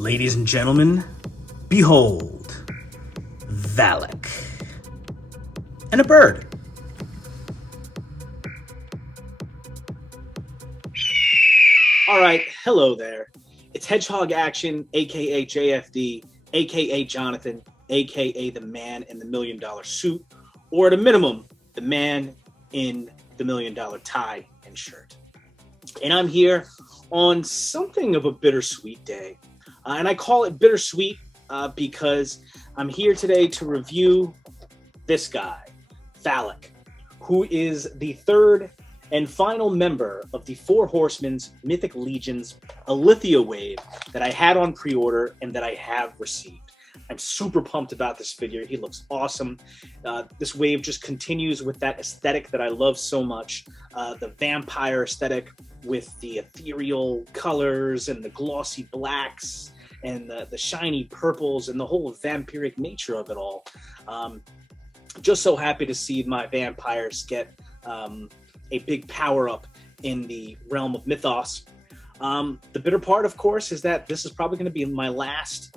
Ladies and gentlemen, behold, Vallak. And a bird. All right, hello there. It's Hedgehog Action, aka JFD, aka Jonathan, aka the man in the $1 million suit, or at a minimum, the man in the $1 million tie and shirt. And I'm here on something of a bittersweet day. And I call it bittersweet because I'm here today to review this guy, Vallak, who is the third and final member of the Four Horsemen's Mythic Legion's Alithia wave that I had on pre-order and that I have received. I'm super pumped about this figure. He looks awesome. This wave just continues with that aesthetic that I love so much. The vampire aesthetic with the ethereal colors and the glossy blacks and the shiny purples and the whole vampiric nature of it all. Just so happy to see my vampires get a big power up in the realm of mythos. The bitter part, of course, is that this is probably going to be my last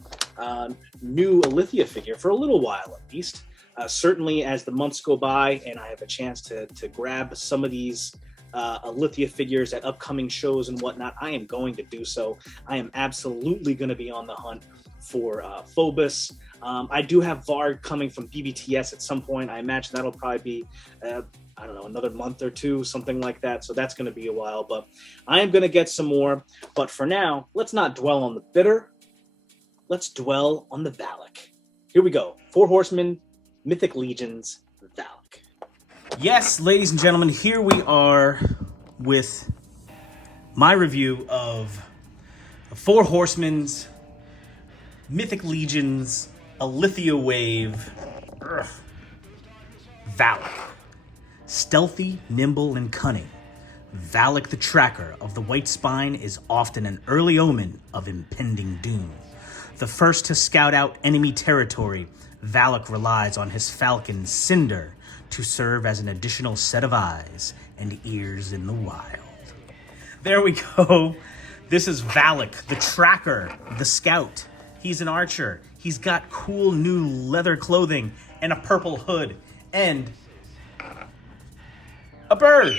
new Alithia figure for a little while, at least. Certainly as the months go by and I have a chance to grab some of these Alithia figures at upcoming shows and whatnot, I am going to do so. I am absolutely going to be on the hunt for Phobos. I do have Vard coming from BBTS at some point. I imagine that'll probably be I don't know, another month or two, something like that. So that's going to be a while, but I am going to get some more. But for now, let's not dwell on the bitter. Let's dwell on the Vallak. Here we go. Four Horsemen, Mythic Legions, Vallak. Yes, ladies and gentlemen, here we are with my review of Four Horsemen's Mythic Legions, Alithia wave, Vallak. Stealthy, nimble, and cunning, Vallak the Tracker of the White Spine is often an early omen of impending doom. The first to scout out enemy territory, Vallak relies on his falcon, Cinder, to serve as an additional set of eyes and ears in the wild. There we go. This is Vallak, the Tracker, the Scout. He's an archer. He's got cool new leather clothing and a purple hood and a bird.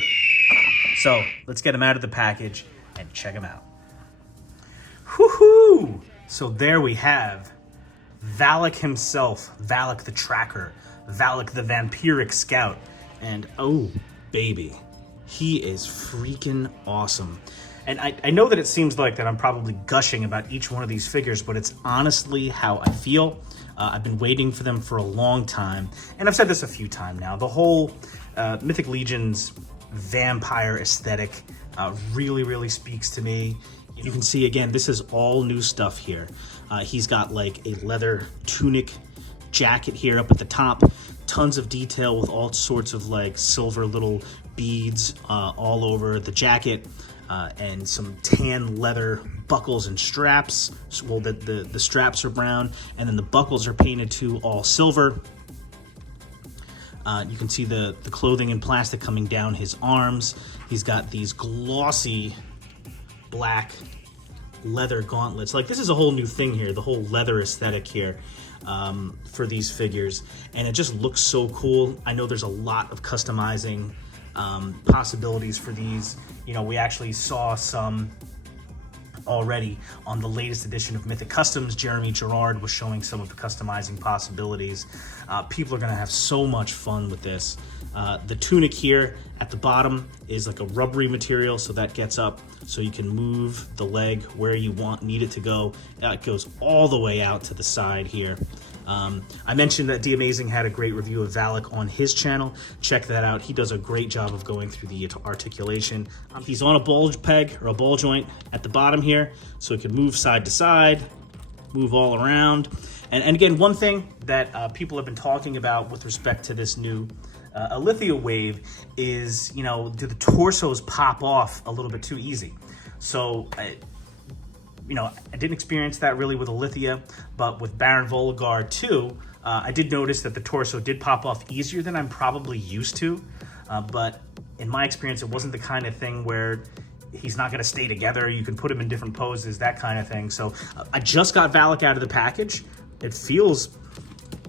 So let's get him out of the package and check him out. Woohoo! So there we have Vallak himself, Vallak the Tracker, Vallak the Vampiric Scout, and oh baby, he is freaking awesome. And I know that it seems like that I'm probably gushing about each one of these figures, but it's honestly how I feel. I've been waiting for them for a long time, and I've said this a few times now. The whole Mythic Legion's vampire aesthetic really speaks to me. You can see, again, this is all new stuff here. He's got like a leather tunic jacket here up at the top, tons of detail with all sorts of like silver little beads all over the jacket, and some tan leather buckles and straps. Well, the straps are brown, and then the buckles are painted to all silver. You can see the clothing in plastic coming down his arms. He's got these glossy black leather gauntlets. Like, this is a whole new thing here, the whole leather aesthetic here for these figures. And it just looks so cool. I know there's a lot of customizing possibilities for these. You know, we actually saw some already on the latest edition of Mythic Customs. Jeremy Gerard was showing some of the customizing possibilities. People are going to have so much fun with this. The tunic here at the bottom is like a rubbery material, so that gets up so you can move the leg where you need it to go. It goes all the way out to the side here. I mentioned that DAmazing had a great review of Vallak on his channel. Check that out. He does a great job of going through the articulation. He's on a bulge peg or a ball joint at the bottom here, so he can move side to side, move all around. And again, one thing that people have been talking about with respect to this new Alithia wave is, you know, do the torsos pop off a little bit too easy? So, you know, I didn't experience that really with Alithia, but with Baron Volgar 2, I did notice that the torso did pop off easier than I'm probably used to. But in my experience, it wasn't the kind of thing where he's not going to stay together. You can put him in different poses, that kind of thing. So I just got Vallak out of the package. It feels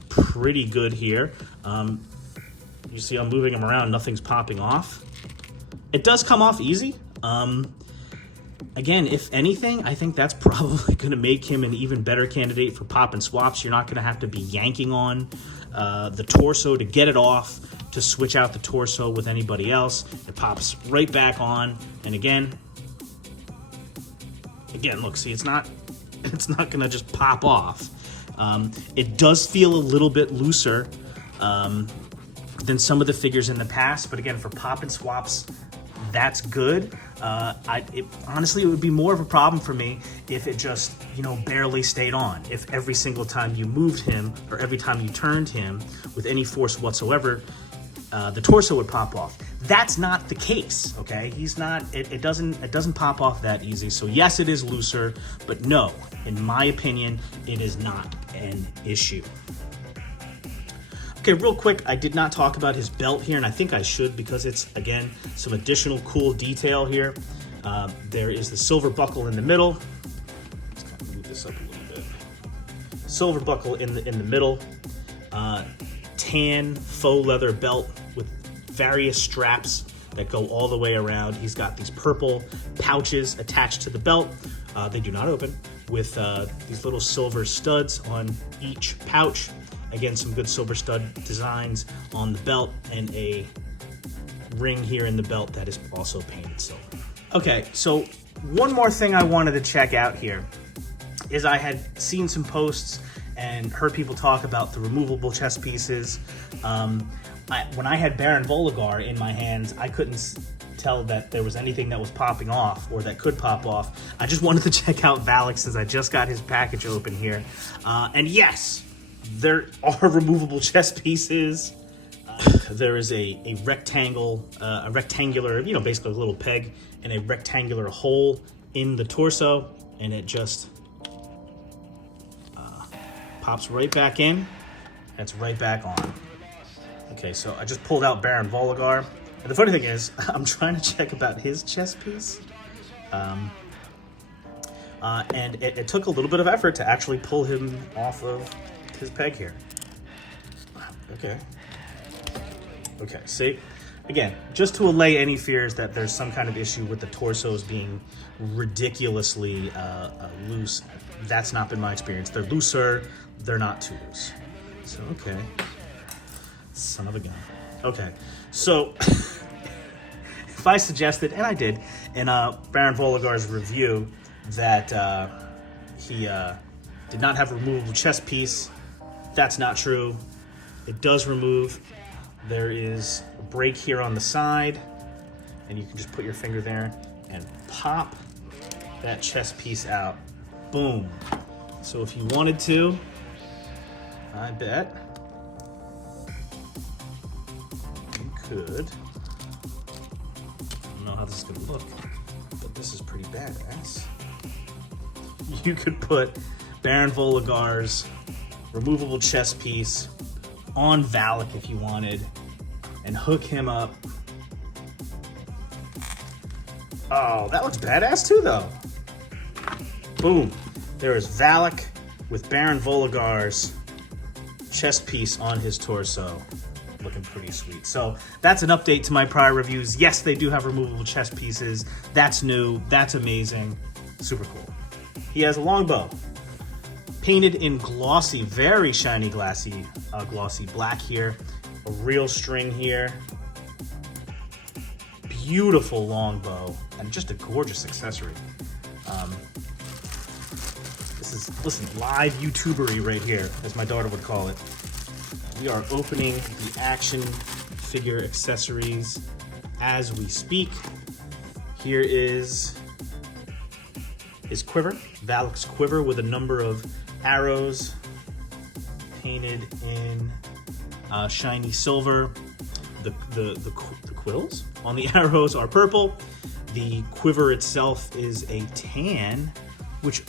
pretty good here. You see I'm moving him around, nothing's popping off. It does come off easy. Again, if anything, I think that's probably going to make him an even better candidate for pop and swaps. You're not going to have to be yanking on the torso to get it off, to switch out the torso with anybody else. It pops right back on, and again, look, see, it's not going to just pop off. It does feel a little bit looser than some of the figures in the past, but again, for pop and swaps, that's good. Honestly, it would be more of a problem for me if it just, barely stayed on. If every single time you moved him or every time you turned him with any force whatsoever, the torso would pop off. That's not the case, okay? He's not. It doesn't pop off that easy. So yes, it is looser, but no, in my opinion, it is not an issue. Okay, real quick, I did not talk about his belt here, and I think I should because it's, again, some additional cool detail here. There is the silver buckle in the middle. Let's kind of move this up a little bit. Silver buckle in the middle. Tan faux leather belt with various straps that go all the way around. He's got these purple pouches attached to the belt. They do not open, with these little silver studs on each pouch. Again, some good silver stud designs on the belt, and a ring here in the belt that is also painted silver. Okay, so one more thing I wanted to check out here is I had seen some posts and heard people talk about the removable chest pieces. When I had Baron Volagar in my hands, I couldn't tell that there was anything that was popping off or that could pop off. I just wanted to check out Vallak since I just got his package open here. And yes, there are removable chest pieces. There is a rectangular, basically a little peg and a rectangular hole in the torso, and it just pops right back in. It's right back on. Okay, so I just pulled out Baron Volagar. And the funny thing is, I'm trying to check about his chest piece. And it took a little bit of effort to actually pull him off of his peg here. Okay, see? Again, just to allay any fears that there's some kind of issue with the torsos being ridiculously loose, that's not been my experience. They're looser, they're not too loose. So, okay. Son of a gun. Okay, so if I suggested, and I did, in Baron Volagar's review, that he did not have a removable chest piece, that's not true. It does remove. There is a break here on the side, and you can just put your finger there and pop that chest piece out. Boom. So if you wanted to, I bet you could. I don't know how this is going to look, but this is pretty badass. You could put Baron Volagar's removable chest piece on Vallak if you wanted, and hook him up. Oh, that looks badass too, though. Boom. There is Vallak with Baron Volagar's chest piece on his torso. Looking pretty sweet. So that's an update to my prior reviews. Yes, they do have removable chest pieces. That's new. That's amazing. Super cool. He has a longbow, painted in glossy, very shiny glossy black here. A real string here. Beautiful longbow, and just a gorgeous accessory. This is, listen, live YouTubery right here, as my daughter would call it. We are opening the action figure accessories as we speak. Here is his quiver, Vallak's quiver, with a number of arrows painted in shiny silver. The quills on the arrows are purple. The quiver itself is a tan, which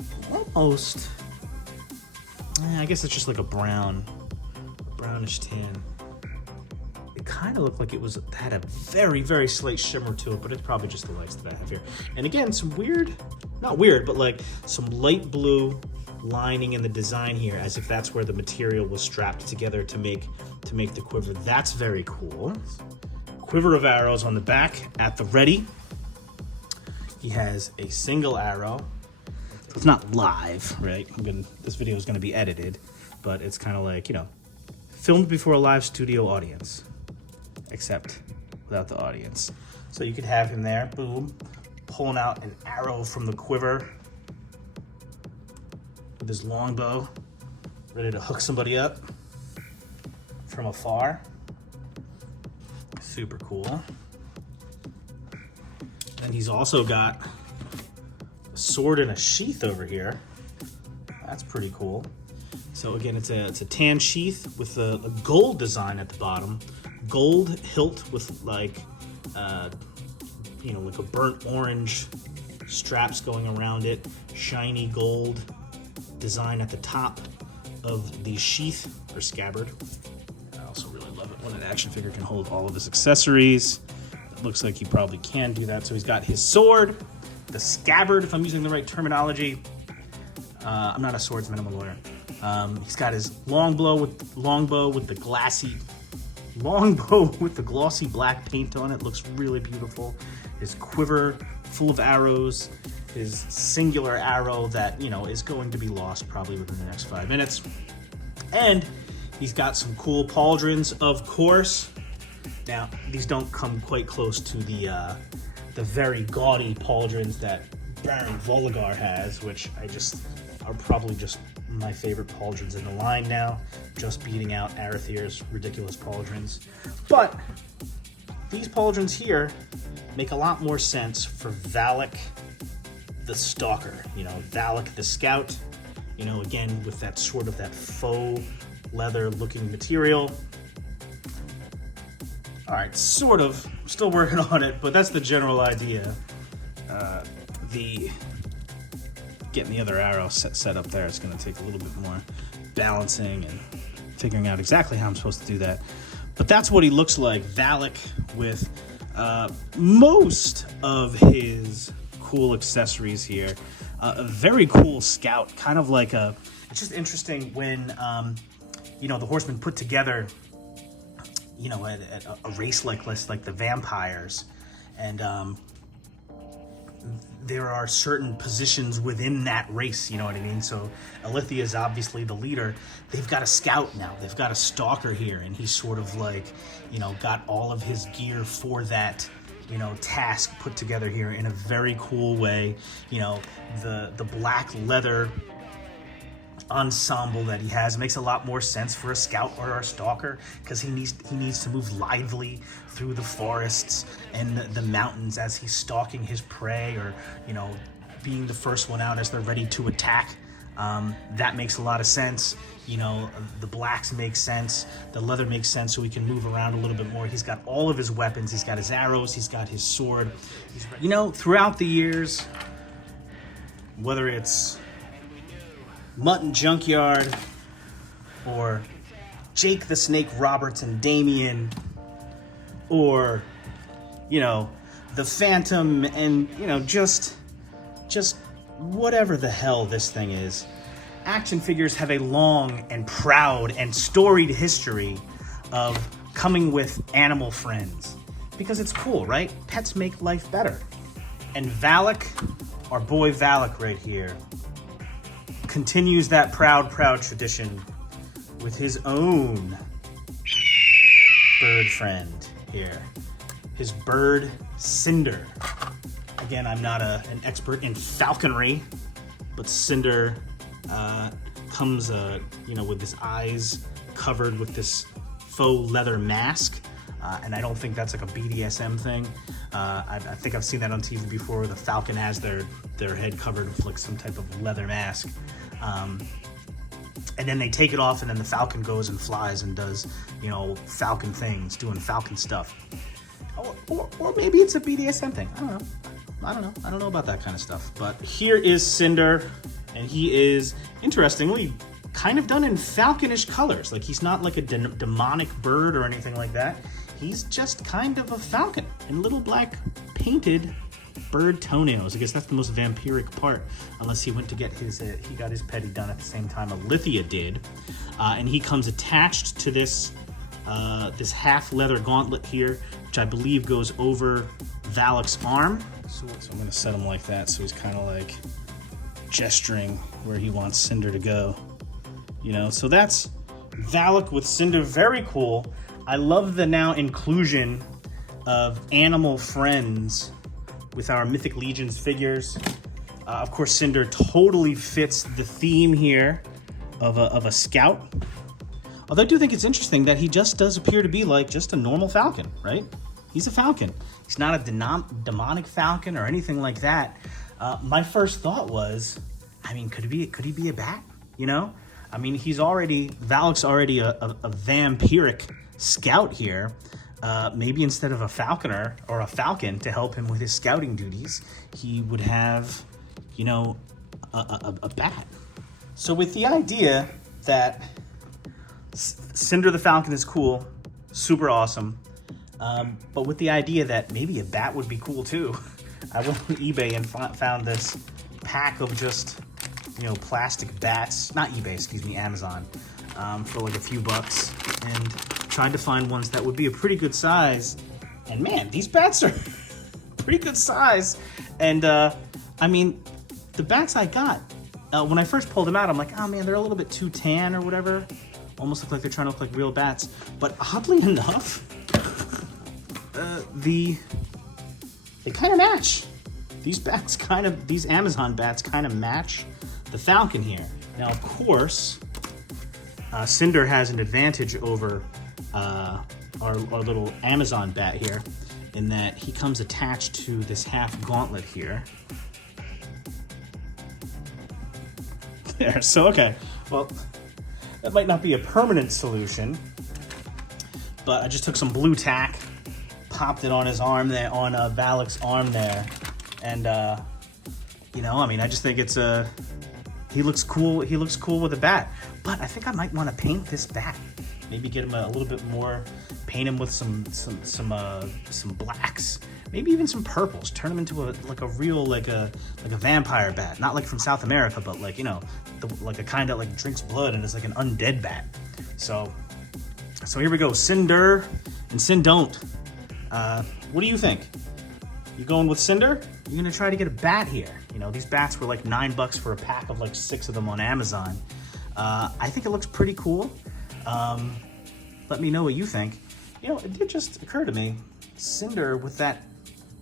almost, I guess it's just like a brownish tan. It kind of looked like it had a very, very slight shimmer to it, but it's probably just the lights that I have here. And again, some weird, not weird, but like some light blue lining in the design here, as if that's where the material was strapped together to make the quiver. That's very cool. Quiver of arrows on the back at the ready. He has a single arrow. So it's not live, right? This video is gonna be edited, but it's kind of like, you know, filmed before a live studio audience, except without the audience. So you could have him there, boom, pulling out an arrow from the quiver with his longbow, ready to hook somebody up from afar. Super cool. And he's also got a sword in a sheath over here. That's pretty cool. So again, it's a tan sheath with a gold design at the bottom, gold hilt with like, you know, like a burnt orange straps going around it, shiny gold design at the top of the sheath or scabbard. I also really love it when an action figure can hold all of his accessories. It looks like he probably can do that. So he's got his sword, the scabbard, if I'm using the right terminology. I'm not a swordsman, I'm a lawyer. He's got his longbow with the glossy black paint on it. Looks really beautiful. His quiver full of arrows. His singular arrow that, you know, is going to be lost probably within the next 5 minutes. And he's got some cool pauldrons, of course. Now, these don't come quite close to the very gaudy pauldrons that Baron Volagar has, which are probably just my favorite pauldrons in the line now, just beating out Arathir's ridiculous pauldrons. But these pauldrons here make a lot more sense for Vallak the Stalker, you know, Vallak the Scout, you know, again with that sort of that faux leather looking material. All right, sort of, still working on it, but that's the general idea. Getting the other arrow set up there is going to take a little bit more balancing and figuring out exactly how I'm supposed to do that. But that's what he looks like, Vallak, with most of his cool accessories here. A very cool scout, kind of like it's just interesting when, you know, the horsemen put together, you know, a race like this, like the vampires, and there are certain positions within that race, you know what I mean? So Alithia is obviously the leader. They've got a scout now. They've got a stalker here, and he's sort of like, you know, got all of his gear for that, you know, task put together here in a very cool way. You know, the black leather ensemble that he has makes a lot more sense for a scout or a stalker, because he needs to move lively through the forests and the mountains as he's stalking his prey, or, you know, being the first one out as they're ready to attack. That makes a lot of sense. You know, the blacks make sense, the leather makes sense, so he can move around a little bit more. He's got all of his weapons, he's got his arrows, he's got his sword. You know, throughout the years, whether it's Mutton Junkyard or Jake the Snake Roberts and Damien, or, you know, the Phantom, and, you know, just whatever the hell this thing is, action figures have a long and proud and storied history of coming with animal friends, because it's cool, right? Pets make life better. And Vallak, our boy Vallak right here, continues that proud tradition with his own bird friend here. His bird, Cinder. Again, I'm not an expert in falconry, but Cinder comes, you know, with his eyes covered with this faux leather mask. And I don't think that's like a BDSM thing. I think I've seen that on TV before, where the falcon has their head covered with like some type of leather mask. And then they take it off, and then the falcon goes and flies and does, you know, falcon things, doing falcon stuff. Or maybe it's a BDSM thing. I don't know about that kind of stuff. But here is Cinder, and he is, interestingly, kind of done in falconish colors. Like, he's not like a demonic bird or anything like that. he's just kind of a falcon in little black painted bird toenails. I guess that's the most vampiric part, unless he went to get his he got his petty done at the same time Alithia did, and he comes attached to this this half leather gauntlet here, which I believe goes over Vallak's arm. So I'm gonna set him like that, so he's kind of like gesturing where he wants Cinder to go. You know, so that's Vallak with Cinder. Very cool. I love the now inclusion of animal friends with our Mythic Legions figures. Of course, Cinder totally fits the theme here of a scout. Although I do think it's interesting that he just does appear to be like just a normal falcon, right? He's a falcon. He's not a demonic falcon or anything like that. My first thought was, I mean, could he be a bat? You know? I mean, Vallak's already a vampiric scout here. Maybe instead of a falconer or a falcon to help him with his scouting duties, he would have, you know, a bat. So with the idea that Cinder the Falcon is cool, super awesome, but with the idea that maybe a bat would be cool too, I went on eBay and found this pack of just, you know, plastic bats, not eBay, excuse me, Amazon, for like a few bucks, and tried to find ones that would be a pretty good size. And man, these bats are pretty good size. And I mean, the bats I got, when I first pulled them out, I'm like, oh man, they're a little bit too tan or whatever. Almost look like they're trying to look like real bats. But oddly enough, they kind of match. These Amazon bats kind of match the falcon here. Now, of course, Cinder has an advantage over our little Amazon bat here, in that he comes attached to this half gauntlet here. There, so okay. Well, that might not be a permanent solution, but I just took some blue tack, popped it on his arm there, on Vallak's arm there, and you know, I mean, I just think it's he looks cool. He looks cool with a bat, but I think I might want to paint this bat. Maybe get him a little bit more, paint him with some blacks, maybe even some purples. Turn him into a real vampire bat, not like from South America, but like, you know, like a kind that like drinks blood and is like an undead bat. So here we go, Cinder and Cindon't. What do you think? You going with Cinder? You're gonna try to get a bat here. You know, these bats were like $9 for a pack of like 6 of them on Amazon. I think it looks pretty cool. Let me know what you think. You know, it did just occur to me, Cinder with that,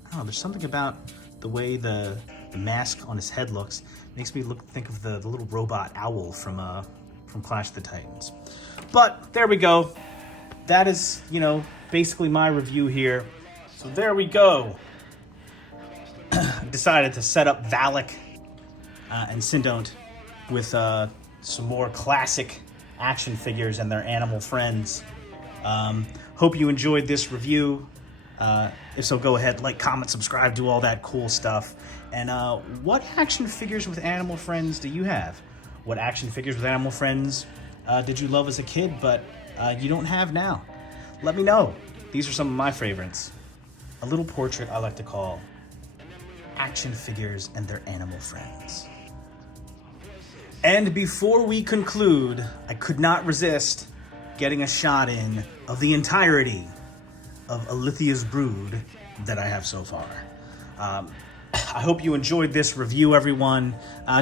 I don't know, there's something about the way the mask on his head looks, makes me think of the little robot owl from Clash of the Titans. But there we go. That is, you know, basically my review here. So there we go. I decided to set up Vallak and Cindon't with some more classic action figures and their animal friends. Hope you enjoyed this review. If so, go ahead, like, comment, subscribe, do all that cool stuff. And what action figures with animal friends do you have? What action figures with animal friends did you love as a kid, but you don't have now? Let me know. These are some of my favorites. A little portrait I like to call Action Figures and Their Animal Friends. And before we conclude, I could not resist getting a shot in of the entirety of Alithia's brood that I have so far. I hope you enjoyed this review, everyone.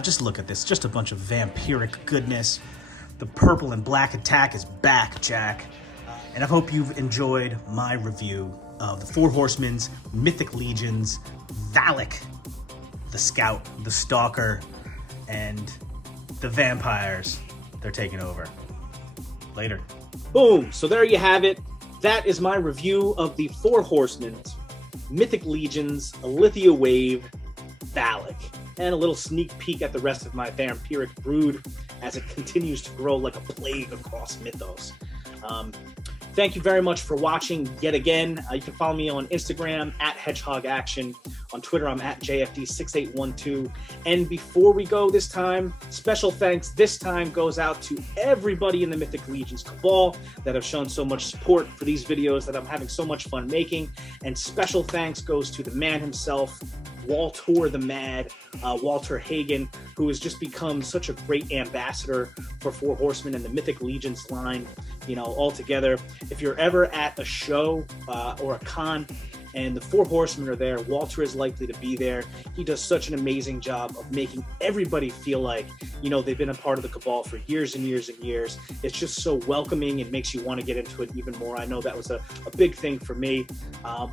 Just look at this, just a bunch of vampiric goodness. The purple and black attack is back, Jack. And I hope you've enjoyed my review of the Four Horsemen's Mythic Legions, Vallak, the Scout, the Stalker, and the vampires. They're taking over. Later. Boom! So there you have it. That is my review of the Four Horsemen's Mythic Legions, Alithia Wave, Vallak, and a little sneak peek at the rest of my vampiric brood as it continues to grow like a plague across Mythos. Thank you very much for watching yet again. You can follow me on Instagram at Hedgehog Action. On Twitter, I'm at JFD6812. And before we go this time, special thanks this time goes out to everybody in the Mythic Legion's Cabal that have shown so much support for these videos that I'm having so much fun making. And special thanks goes to the man himself, Walter the Mad, Walter Hagen, who has just become such a great ambassador for Four Horsemen and the Mythic Legion's line, you know, all together. If you're ever at a show or a con and the Four Horsemen are there, Walter is likely to be there. He does such an amazing job of making everybody feel like, you know, they've been a part of the Cabal for years and years and years. It's just so welcoming and makes you want to get into it even more. I know that was a big thing for me.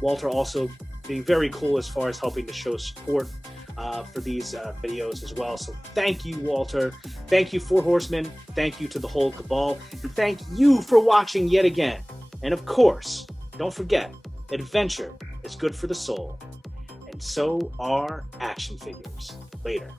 Walter also being very cool as far as helping to show support for these videos as well. So thank you, Walter. Thank you, Four Horsemen. Thank you to the whole Cabal. And thank you for watching yet again. And of course, don't forget, adventure is good for the soul. And so are action figures. Later.